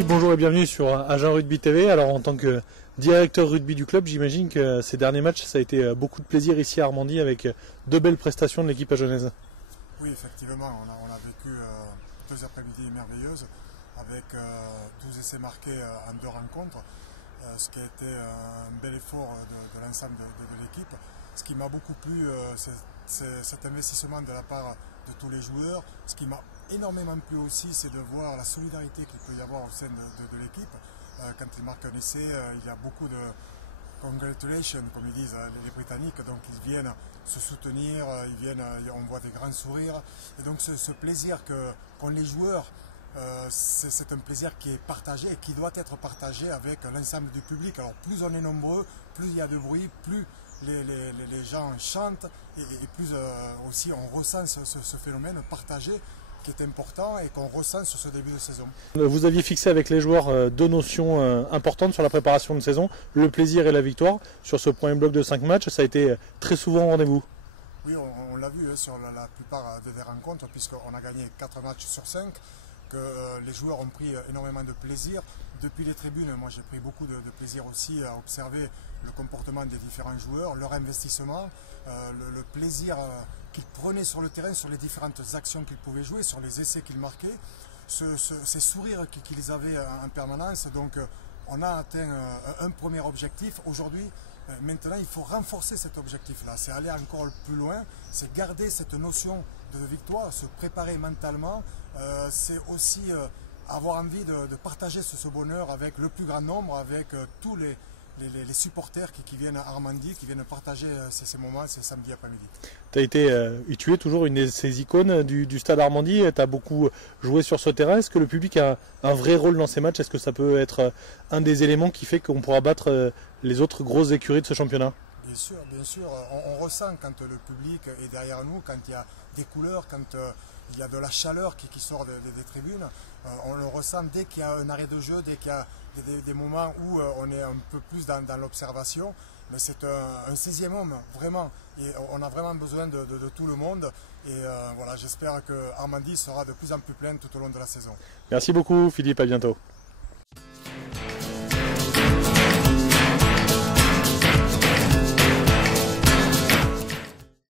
Philippe, bonjour et bienvenue sur Agen Rugby TV. Alors en tant que directeur rugby du club, j'imagine que ces derniers matchs, ça a été beaucoup de plaisir ici à Armandie avec deux belles prestations de l'équipe agennaise. Oui, effectivement, on a vécu deux après-midi merveilleuses avec 12 essais marqués en deux rencontres, ce qui a été un bel effort de l'ensemble de l'équipe. Ce qui m'a beaucoup plu, c'est cet investissement de la part de tous les joueurs. Ce qui m'a énormément plu aussi, c'est de voir la solidarité qu'il peut y avoir au sein de l'équipe. Quand ils marquent un essai, il y a beaucoup de congratulations, comme ils disent les Britanniques, donc ils viennent se soutenir, on voit des grands sourires. Et donc ce plaisir qu'ont les joueurs, c'est un plaisir qui est partagé et qui doit être partagé avec l'ensemble du public. Alors plus on est nombreux, plus il y a de bruit, plus les gens chantent et plus aussi on ressent ce phénomène partagé qui est important et qu'on ressent sur ce début de saison. Vous aviez fixé avec les joueurs deux notions importantes sur la préparation de saison, le plaisir et la victoire. Sur ce premier bloc de 5 matchs, ça a été très souvent au rendez-vous. Oui, on l'a vu sur la plupart des rencontres, puisqu'on a gagné 4 matchs sur 5, que les joueurs ont pris énormément de plaisir. Depuis les tribunes, moi j'ai pris beaucoup de plaisir aussi à observer le comportement des différents joueurs, leur investissement, le plaisir qu'ils prenaient sur le terrain, sur les différentes actions qu'ils pouvaient jouer, sur les essais qu'ils marquaient, ces sourires qu'ils avaient en permanence. Donc on a atteint un premier objectif. Aujourd'hui, maintenant il faut renforcer cet objectif-là, c'est aller encore plus loin, c'est garder cette notion de victoire, se préparer mentalement, c'est aussi avoir envie de partager ce bonheur avec le plus grand nombre, avec tous les supporters qui viennent à Armandie, qui viennent partager ces moments, ces samedis après-midi. Tu as été, et tu es toujours une de ces icônes du stade Armandie, tu as beaucoup joué sur ce terrain. Est-ce que le public a un vrai rôle dans ces matchs? Est-ce que ça peut être un des éléments qui fait qu'on pourra battre les autres grosses écuries de ce championnat? Bien sûr, on ressent quand le public est derrière nous, quand il y a des couleurs, quand il y a de la chaleur qui sort des tribunes. On le ressent dès qu'il y a un arrêt de jeu, dès qu'il y a des moments où on est un peu plus dans l'observation. Mais c'est un 16e homme, vraiment. Et on a vraiment besoin de tout le monde. Et voilà, j'espère que Armandie sera de plus en plus pleine tout au long de la saison. Merci beaucoup Philippe, à bientôt.